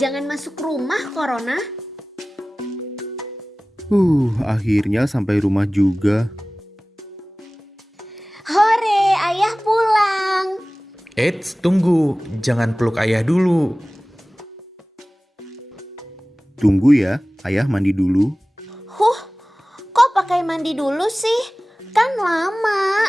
Jangan masuk rumah, Corona. Akhirnya sampai rumah juga. Hore, ayah pulang. Eits, tunggu. Jangan peluk ayah dulu. Tunggu ya, ayah mandi dulu. Kok pakai mandi dulu sih? Kan lama.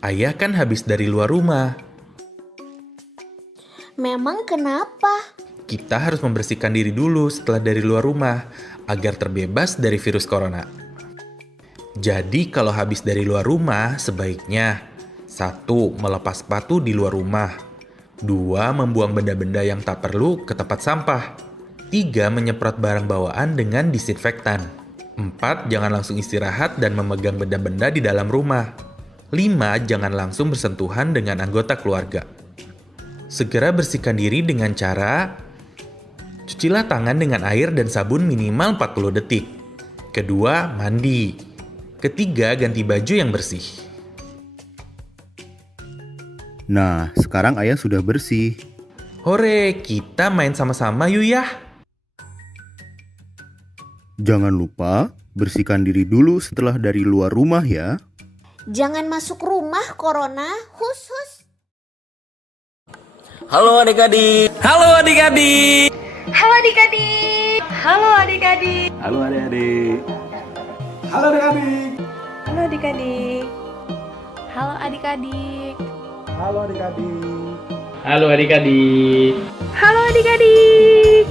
Ayah kan habis dari luar rumah. Memang kenapa? Kita harus membersihkan diri dulu setelah dari luar rumah agar terbebas dari virus corona. Jadi kalau habis dari luar rumah sebaiknya 1. Melepas sepatu di luar rumah. 2. Membuang benda-benda yang tak perlu ke tempat sampah. 3. Menyemprot barang bawaan dengan disinfektan. 4. Jangan langsung istirahat dan memegang benda-benda di dalam rumah. 5. Jangan langsung bersentuhan dengan anggota keluarga. Segera bersihkan diri dengan cara cucilah tangan dengan air dan sabun minimal 40 detik. Kedua, mandi. Ketiga, ganti baju yang bersih. Nah, sekarang ayah sudah bersih. Hore, kita main sama-sama yuk ya. Jangan lupa bersihkan diri dulu setelah dari luar rumah ya. Jangan masuk rumah, Corona. Hus. Halo adik-adik. Halo adik-adik. Halo adik-adik. Halo adik-adik. Halo adik-adik. Halo adik-adik. Halo adik-adik. Halo adik-adik. Halo adik-adik. Halo adik-adik. Halo adik-adik.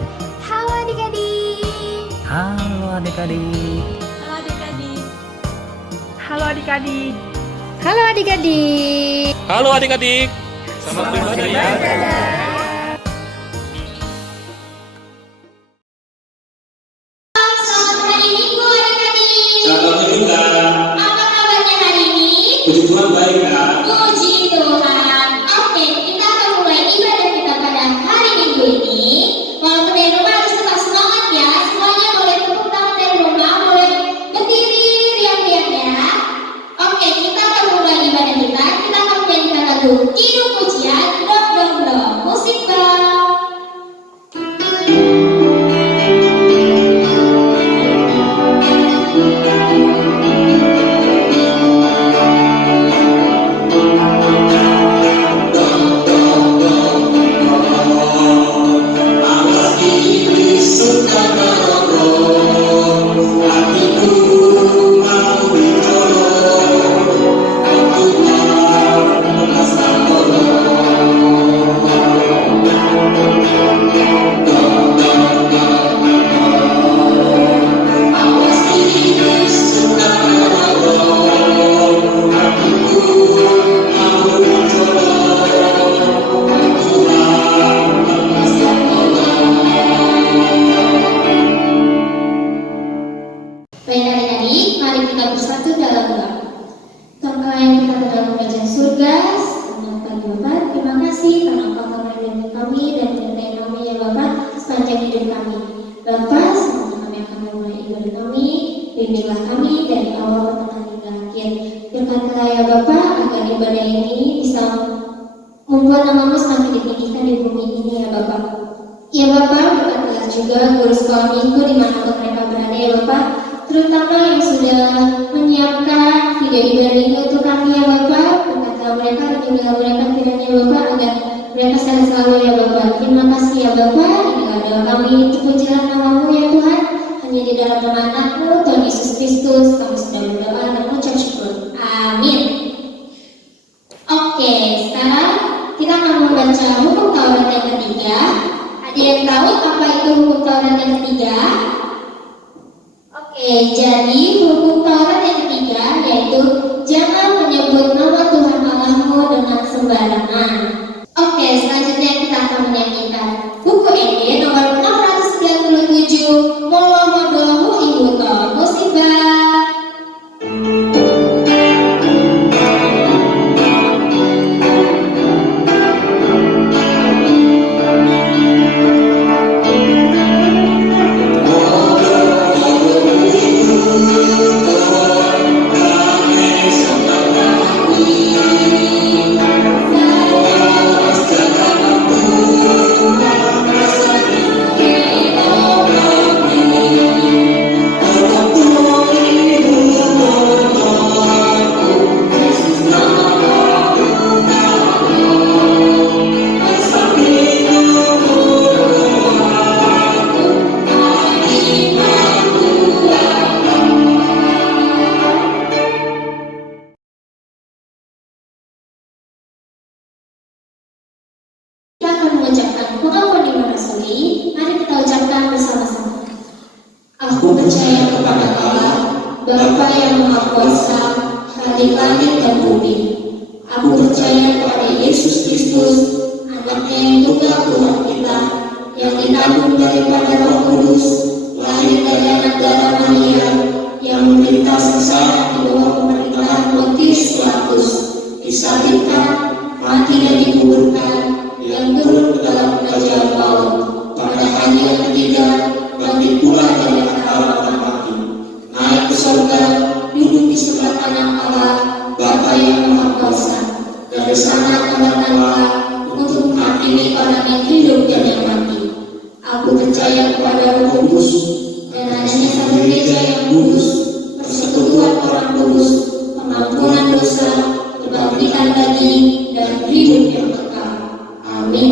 Halo adik-adik. Halo adik-adik. Halo adik-adik. Halo adik-adik. Halo adik-adik. Selamat beribadah ya. Puji Tuhan baik kan? Puji Tuhan. Oke, kita akan mulai ibadah kita pada hari Minggu ini. Walaupun dari rumah harus tetap semangat ya. Semuanya boleh tepuk tangan dari rumah, boleh berdiri riang-riang ya. Oke, kita akan mulai ibadah kita. Kita akan menyanyikan lagu Kidung Pujian, Dong Dong Dong. Musik bang. Bimbinglah kami dari awal pertengahan hingga akhir. Berkatlah ya Bapa agar ibadah ini bisa membuat nama-Mu semakin ditinggikan di bumi ini ya Bapa. Ya Bapa, berkatlah juga guru sekolah minggu dimanapun mereka berada ya Bapa, terutama yang sudah menyiapkan video ibadah ini untuk kami ya Bapa. Berkatlah mereka, lindungilah mereka kiranya Bapa agar mereka sehat selalu ya Bapa. Terima kasih ya Bapa. Inilah doa kami, terpujilah nama-Mu ya Tuhan. Hanya di dalam nama Anak-Mu, Tuhan Yesus Kristus, kami sudah berdoa dan mengucap syukur. Amin. Oke, sekarang kita akan membaca hukum Taurat yang ketiga. Ada yang tahu apa itu hukum Taurat yang ketiga? Oke, jadi hukum Taurat yang ketiga yaitu jangan menyebut nama Tuhan Allah-Mu dengan sembarangan. Oke, selanjutnya kita akan menyanyikan buku ED nomor 697 Molomodomu Ibu Tom Musibah. Saya Muhammad Rasuli, mari kita ucapkan bersama-sama. Aku percaya kepada Allah, Bapa yang Maha Kuasa, Khalik langit dan bumi. Aku percaya kepada Yesus Kristus, Anaknya yang tunggal Tuhan kita, yang ditanggung daripada Roh Kudus, lahir dari anak darah Maria, yang menderita sengsara di bawah pemerintahan Pontius Pilatus, disalibkan, mati dan dikuburkan, yang turun ke dalam kerajaan maut, pada hari yang ketiga bangkit pula dari antara orang mati, naik ke surga, duduk di sebelah kanan Allah, Bapa yang Maha Kuasa. Dari sana akan datanglah untuk menghakimi orang yang hidup dan yang mati. Aku percaya kepada Roh Kudus dan adanya satu gereja yang kudus, persekutuan orang kudus, pengampunan dosa, kebangkitan daging, dan hidup yang kekal. Amin.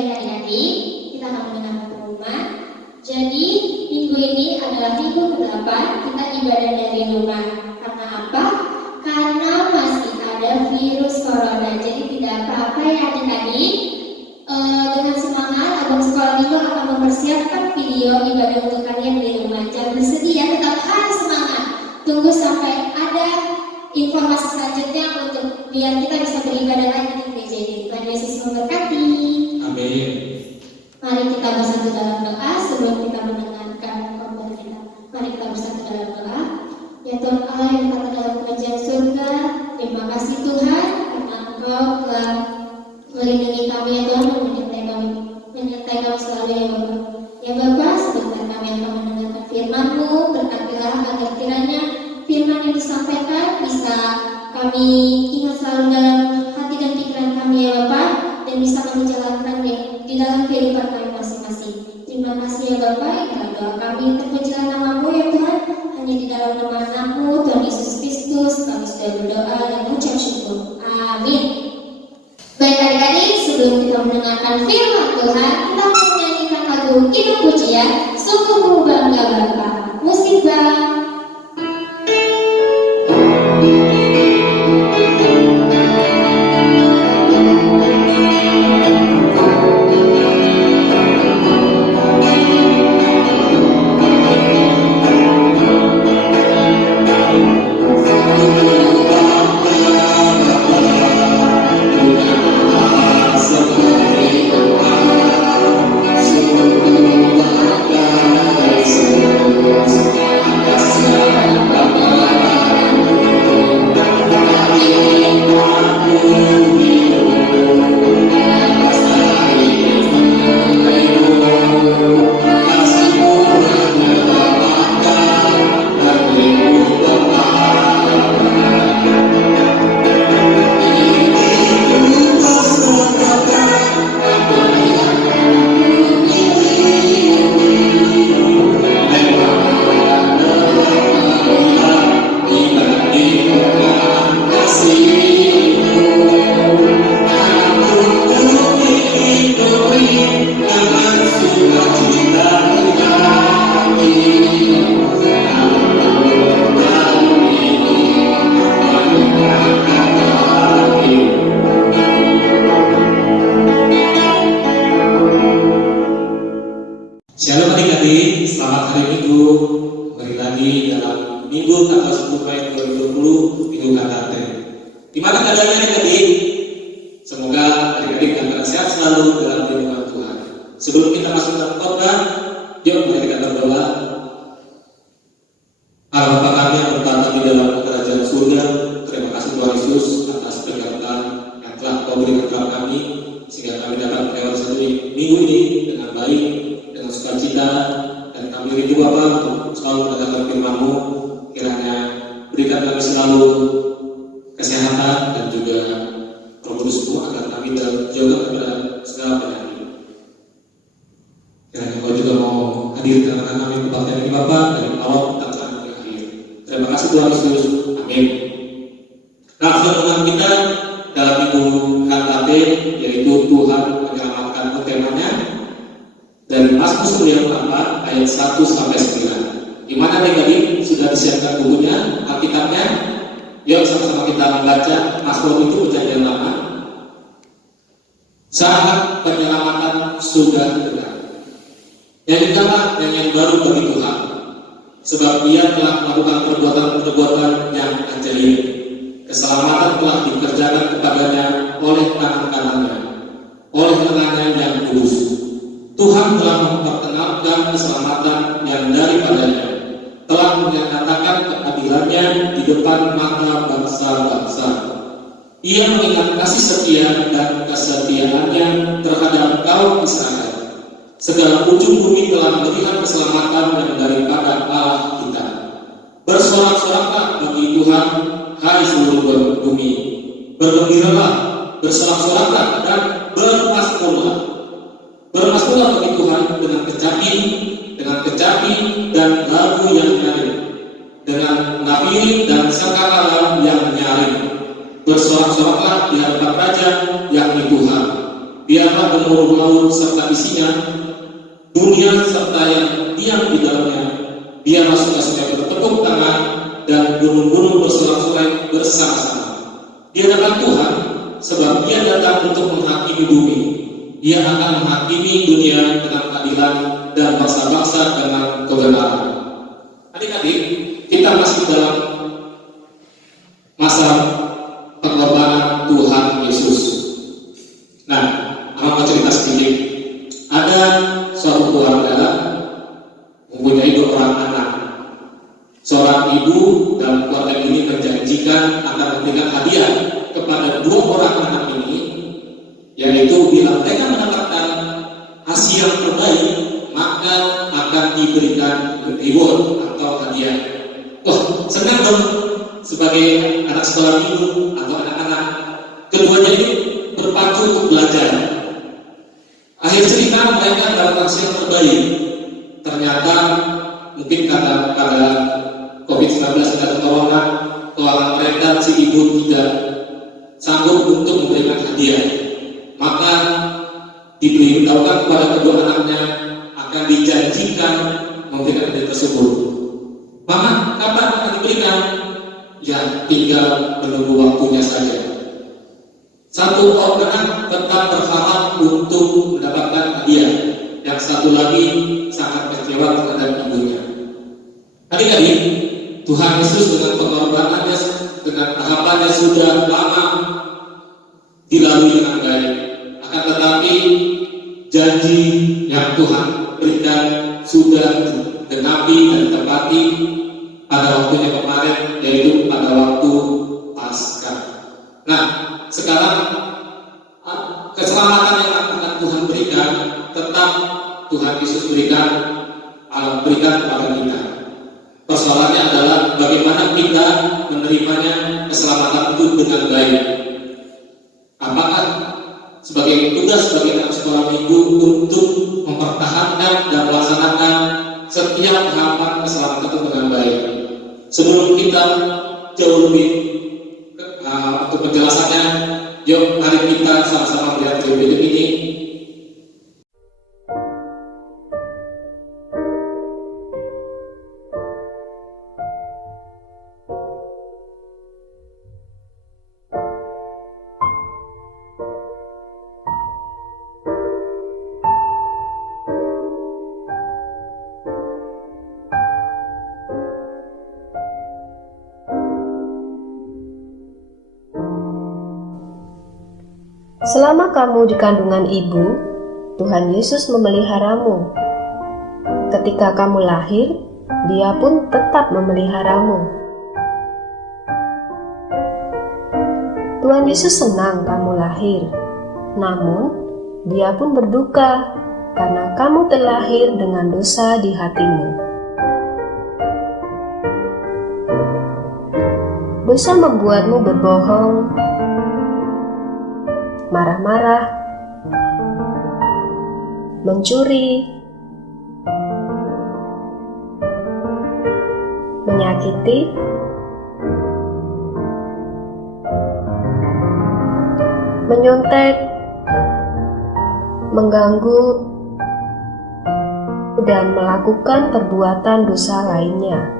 Adik-adik, kita akan mendengar pengumuman. Jadi minggu ini adalah minggu ke-8 kita ibadah dari rumah. Karena apa? Karena masih ada virus corona. Jadi tidak apa-apa ya adik-adik. Dengan semangat Abang Sekolah Minggu akan mempersiapkan video ibadah untuk kalian di rumah. Jangan bersedih ya, tetap harus semangat. Tunggu sampai ada informasi selanjutnya untuk biar kita bisa beribadah lagi di gereja ini. Tuhan Yesus memberkati. Amin. Mari kita bersatu dalam doa sebelum kita mendengarkan khotbah kita. Mari kita bersatu dalam doa. Ya Tuhan Allah yang kata dalam kerajaan surga, terima kasih Tuhan karena Engkau telah melindungi kami ya Tuhan, menyertai kami selalu ya Bapak. Ya Bapak, sebentar kami akan mendengarkan firman-Mu, berkatilah agar kiranya firman yang disampaikan bisa kami ingat selalu dalam hati dan pikiran kami ya Bapak, dan bisa kami jalankan di dalam kehidupan kami masing-masing. Terima kasih ya Bapak, yang dalam doa kami terpujilah nama-Mu ya Tuhan, hanya di dalam nama Anak-Mu Tuhan Yesus Kristus kami sudah berdoa dan mengucap syukur. Amin. Baik adik-adik, sebelum kita mendengarkan firman Tuhan, kita akan menyanyikan lagu Kidung Pujian, Sungguh Bangga Bapa. Musik Bang. Shalom adik-adik, selamat hari Minggu. Kembali lagi dalam Minggu tanggal 10 Mei 2020, Minggu KKT. Gimana keadaannya adik-adik? Semoga adik-adik dalam sehat selalu dalam lindungan Tuhan. Sebelum kita masuk dalam khotbah, yuk mari kita berdoa. Allah Bapa kami yang bertata di dalam kerajaan surga, terima kasih Tuhan Yesus atas penyertaan yang telah Kau berikan kepada kami, sehingga kami dapat melewati satu minggu ini dengan baik, dengan sukacita, dan kami rindu Bapa untuk selalu mendengarkan firman-Mu. Kiranya berikan kami selalu kesehatan dan juga Roh Kudus-Mu agar kami terjaga daripada segala penyakit. Kiranya Kau juga mau hadir di tengah kami kebaktian ini Bapa dari awal sampai akhir. Terima kasih Tuhan Yesus. Amin. Nah, firman kita dalam minggu KKT yaitu Tuhan menyelamatkan, temanya dari Mazmur 94 ayat 1 sampai 9. Di mana adik-adik sudah disiapkan bukunya, Alkitabnya? Yuk sama-sama kita membaca Mazmur itu perjanjian lama. Saat penyelamatan sudah dekat. Nyanyikanlah nyanyian baru bagi Tuhan, sebab Ia telah melakukan perbuatan-perbuatan yang ajaib. Keselamatan telah dikerjakan kepadanya oleh tangan kanannya, oleh tangannya yang kudus. Tuhan telah memperkenalkan keselamatan yang daripadanya, telah menyatakan keadilannya di depan mata bangsa-bangsa. Ia mengingat kasih setia dan kesetiaannya terhadap kaum Israel. Segala ujung bumi telah melihat keselamatan yang daripada Allah kita. Bersorak-soraklah bagi Tuhan, hai seluruh bumi. Bergembiralah, bersorak-soraklah dan bermasmurlah. Bermasmurlah bagi Tuhan dengan kecapi dan lagu yang nyaring, dengan nafiri dan sangkakala yang nyaring. Bersorak-soraklah di hadapan Raja, yakni Tuhan. Biarlah gemuruh laut serta isinya, dunia serta yang diam di dalamnya. Biarlah sungai-sungai bertepuk tangan dan gunung-gunung bersorak-sorai bersama-sama di hadapan Tuhan, sebab Dia datang untuk menghakimi bumi. Ia akan menghakimi dunia dengan keadilan dan bangsa-bangsa dengan kebenaran. Adik-adik, kita masih dalam masa pengorbanan Tuhan Yesus. Nah, mau cerita sedikit. Ada suatu keluarga mempunyai 2 orang anak. Seorang ibu dan keluarga ini menjanjikan akan memberikan hadiah kepada 2 orang anak ini, yaitu bila mereka mendapatkan hasil yang terbaik, maka akan diberikan reward atau hadiah. Wah, senang dong sebagai anak sekolah minggu atau anak-anak. Keduanya ini berpacu untuk belajar. Akhir cerita mereka dapat hasil yang terbaik. Ternyata mungkin karena COVID-19 dan corona, keuangan mereka si ibu tidak sanggup untuk memberikan hadiah. Maka diberitahukan kepada kedua anaknya akan dijanjikan memberikan hadiah tersebut. Mama, kapan akan diberikan? Ya, tinggal menunggu waktunya saja. Satu orang tetap berharap untuk mendapatkan hadiah, yang satu lagi sangat kecewa terhadap ibunya. Adik-adik, Tuhan Yesus dengan pengorbanannya, dengan tahapannya sudah lama dilalui dengan baik. Akan tetapi janji yang Tuhan berikan sudah digenapi dan ditepati pada waktunya kemarin, yaitu pada waktu Paskah. Nah, sekarang keselamatan yang akan Tuhan berikan tetap Tuhan Yesus berikan kepada kita. Persoalannya adalah bagaimana kita menerimanya keselamatan itu dengan baik. Apakah sebagai tugas sebagai anak sekolah minggu untuk mempertahankan dan melaksanakan setiap tahapan keselamatan itu dengan baik. Sebelum kita jauh lebih untuk penjelasannya, yuk mari kita sama-sama melihat video ini. Selama kamu di kandungan ibu, Tuhan Yesus memeliharamu. Ketika kamu lahir, Dia pun tetap memeliharamu. Tuhan Yesus senang kamu lahir, namun Dia pun berduka karena kamu terlahir dengan dosa di hatimu. Dosa membuatmu berbohong, marah-marah, mencuri, menyakiti, menyontek, mengganggu, dan melakukan perbuatan dosa lainnya.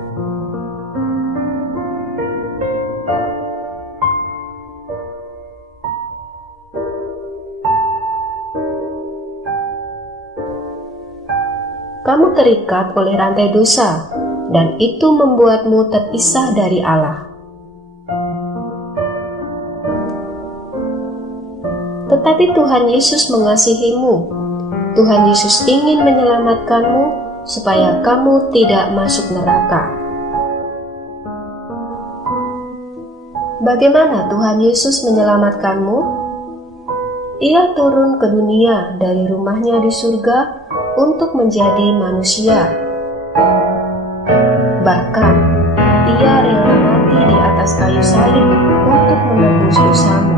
kamu terikat oleh rantai dosa, dan itu membuatmu terpisah dari Allah. Tetapi Tuhan Yesus mengasihimu. Tuhan Yesus ingin menyelamatkanmu supaya kamu tidak masuk neraka. Bagaimana Tuhan Yesus menyelamatkanmu? Ia turun ke dunia dari rumahnya di surga untuk menjadi manusia. Bahkan, ia rela mati di atas kayu salib untuk menebus dosamu.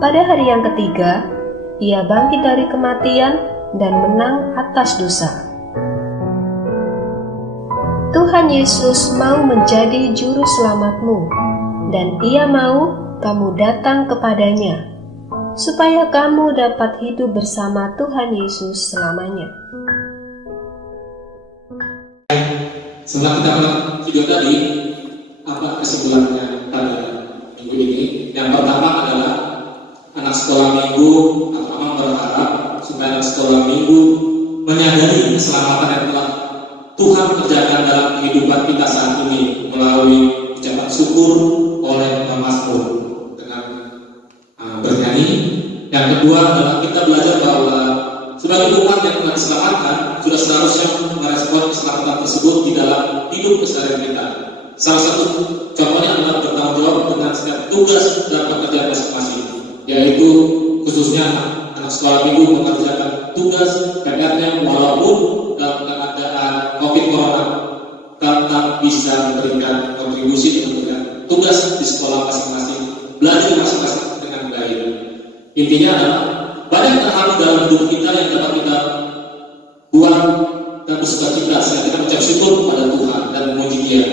Pada hari yang ketiga, ia bangkit dari kematian dan menang atas dosa. Tuhan Yesus mau menjadi juru selamatmu, dan ia mau kamu datang kepadanya, supaya kamu dapat hidup bersama Tuhan Yesus selamanya. Setelah kita menonton video tadi, apa kesimpulannya pada minggu ini? Yang pertama adalah anak sekolah minggu, Mama berharap supaya anak sekolah minggu menyadari keselamatan yang telah Tuhan kerjakan dalam kehidupan kita saat ini melalui ucapan syukur oleh Mazmur dengan bernyanyi. Yang kedua adalah kita belajar bahwa sebagai umat yang telah diselamatkan sudah seharusnya merespon keselamatan tersebut di dalam hidup keseharian kita. Salah satu contohnya adalah bertanggung jawab dengan setiap tugas dan pekerjaan masing-masing, yaitu khususnya anak sekolah minggu mengerjakan tugas PR-nya walaupun dalam keadaan COVID-19 tetap bisa memberikan kontribusi dengan tugas di sekolah masing-masing, belajar masing-masing dengan baik. Intinya adalah banyak hal dalam hidup kita yang dapat kita buat dan bersukacita sehingga kita mengucap syukur kepada Tuhan dan memuji Dia.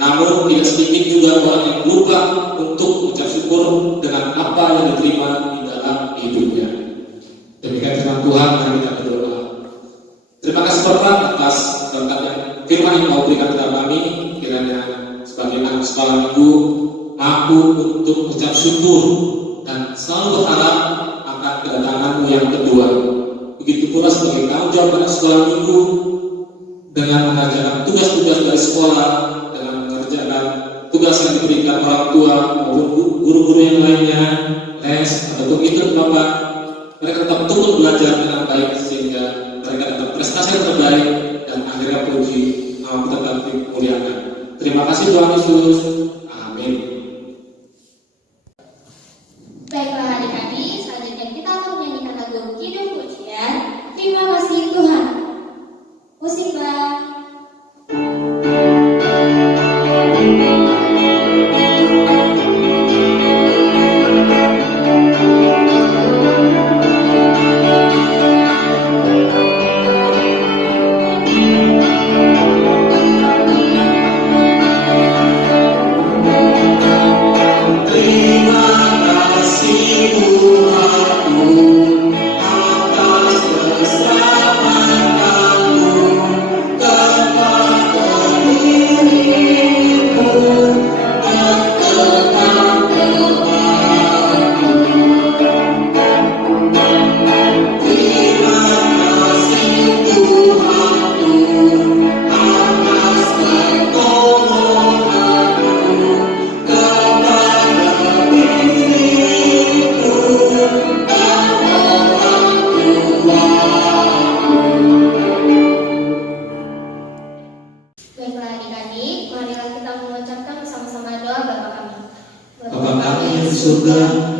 Namun tidak sedikit juga orang yang lupa untuk mengucap syukur dengan apa yang diterima di dalam hidupnya. Demikian firman Tuhan, mari kita berdoa. Terima kasih Bapak atas berkat yang firman yang mau berikan kepada kami. Kiranya sebagai anak sekolah minggu mampu untuk mengucap syukur dan selalu berharap akan kedatangan-Mu yang kedua. Begitu pula sebagai tanggung jawab anak sekolah minggu dengan mengerjakan tugas-tugas dari sekolah, dengan mengerjakan tugas yang diberikan orang tua maupun guru-guru yang lainnya, les ataupun itu Bapak, mereka tetap turut belajar dengan baik sehingga mereka dapat prestasi yang terbaik dan akhirnya puji nama kita tetap dimuliakan. Terima kasih Tuhan Yesus. Amin. Baiklah adik-adik, selanjutnya kita akan menyanyikan lagu Kidung Pujian. Terima kasih Tuhan. Musik Bang.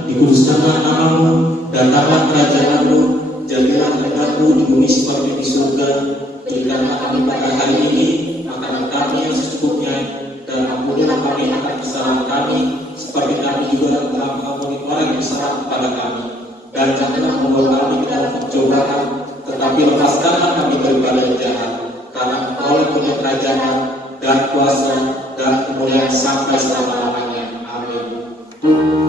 Dikuduskanlah namamu, datanglah kerajaan-Mu, jadilah kehendak-Mu di bumi seperti di surga. Berikanlah kami pada hari ini makanan kami yang secukupnya, dan ampunilah kami akan kesalahan kami, seperti kami juga telah mengampuni orang yang salah kepada kami. Dan janganlah membawa kami ke dalam pencobaan, tetapi lepaskanlah kami daripada yang jahat. Karena Engkau yang punya kerajaan dan kuasa dan kemuliaan sampai selama-lamanya. Amin.